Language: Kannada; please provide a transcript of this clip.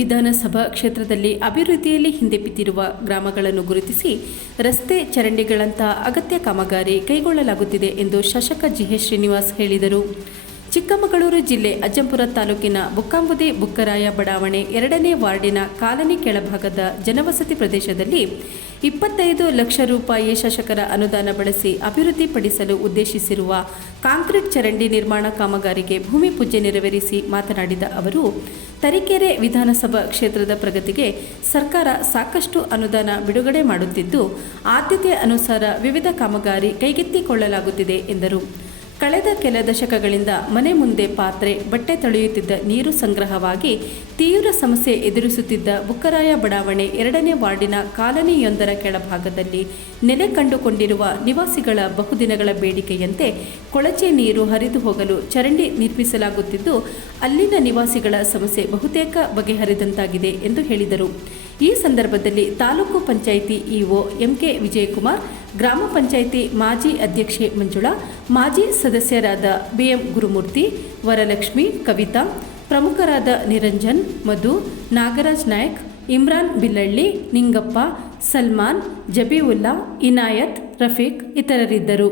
ವಿಧಾನಸಭಾ ಕ್ಷೇತ್ರದಲ್ಲಿ ಅಭಿವೃದ್ಧಿಯಲ್ಲಿ ಹಿಂದೆ ಬಿದ್ದಿರುವ ಗ್ರಾಮಗಳನ್ನು ಗುರುತಿಸಿ ರಸ್ತೆ ಚರಂಡಿಗಳಂತಹ ಅಗತ್ಯ ಕಾಮಗಾರಿ ಕೈಗೊಳ್ಳಲಾಗುತ್ತಿದೆ ಎಂದು ಶಾಸಕ ಜಿಎಚ್ ಶ್ರೀನಿವಾಸ್ ಹೇಳಿದರು. ಚಿಕ್ಕಮಗಳೂರು ಜಿಲ್ಲೆ ಅಜ್ಜಂಪುರ ತಾಲೂಕಿನ ಬುಕ್ಕಾಂಬುದಿ ಬುಕ್ಕರಾಯ ಬಡಾವಣೆ 2ನೇ ವಾರ್ಡಿನ ಕಾಲನಿ ಕೆಳಭಾಗದ ಜನವಸತಿ ಪ್ರದೇಶದಲ್ಲಿ 25 ಲಕ್ಷ ರೂಪಾಯಿ ಶಾಸಕರ ಅನುದಾನ ಬಳಸಿ ಅಭಿವೃದ್ಧಿಪಡಿಸಲು ಉದ್ದೇಶಿಸಿರುವ ಕಾಂಕ್ರೀಟ್ ಚರಂಡಿ ನಿರ್ಮಾಣ ಕಾಮಗಾರಿಗೆ ಭೂಮಿ ಪೂಜೆ ನೆರವೇರಿಸಿ ಮಾತನಾಡಿದ ಅವರು, ತರೀಕೆರೆ ವಿಧಾನಸಭಾ ಕ್ಷೇತ್ರದ ಪ್ರಗತಿಗೆ ಸರ್ಕಾರ ಸಾಕಷ್ಟು ಅನುದಾನ ಬಿಡುಗಡೆ ಮಾಡುತ್ತಿದ್ದು, ಆದ್ಯತೆ ಅನುಸಾರ ವಿವಿಧ ಕಾಮಗಾರಿ ಕೈಗೆತ್ತಿಕೊಳ್ಳಲಾಗುತ್ತಿದೆ ಎಂದರು. ಕಳೆದ ಕೆಲ ದಶಕಗಳಿಂದ ಮನೆ ಮುಂದೆ ಪಾತ್ರೆ, ಬಟ್ಟೆ ತೊಳೆಯುತ್ತಿದ್ದ ನೀರು ಸಂಗ್ರಹವಾಗಿ ತೀವ್ರ ಸಮಸ್ಯೆ ಎದುರಿಸುತ್ತಿದ್ದ ಬುಕ್ಕರಾಯ ಬಡಾವಣೆ 2ನೇ ವಾರ್ಡಿನ ಕಾಲನಿಯೊಂದರ ಕೆಳಭಾಗದಲ್ಲಿ ನೆಲೆ ಕಂಡುಕೊಂಡಿರುವ ನಿವಾಸಿಗಳ ಬಹುದಿನಗಳ ಬೇಡಿಕೆಯಂತೆ ಕೊಳಚೆ ನೀರು ಹರಿದು ಹೋಗಲು ಚರಂಡಿ ನಿರ್ಮಿಸಲಾಗುತ್ತಿದ್ದು, ಅಲ್ಲಿನ ನಿವಾಸಿಗಳ ಸಮಸ್ಯೆ ಬಹುತೇಕ ಬಗೆಹರಿದಂತಾಗಿದೆ ಎಂದು ಹೇಳಿದರು. ಈ ಸಂದರ್ಭದಲ್ಲಿ ತಾಲೂಕು ಪಂಚಾಯಿತಿ ಇಒ ಎಂಕೆ ವಿಜಯಕುಮಾರ್, ಗ್ರಾಮ ಪಂಚಾಯಿತಿ ಮಾಜಿ ಅಧ್ಯಕ್ಷೆ ಮಂಜುಳಾ, ಮಾಜಿ ಸದಸ್ಯರಾದ ಬಿಎಂ ಗುರುಮೂರ್ತಿ, ವರಲಕ್ಷ್ಮಿ, ಕವಿತಾ, ಪ್ರಮುಖರಾದ ನಿರಂಜನ್, ಮಧು, ನಾಗರಾಜ್ ನಾಯಕ್, ಇಮ್ರಾನ್ ಬಿಲ್ಲಳ್ಳಿ, ನಿಂಗಪ್ಪ, ಸಲ್ಮಾನ್, ಜಬೀವುಲ್ಲಾ, ಇನಾಯತ್, ರಫೀಕ್ ಇತರರಿದ್ದರು.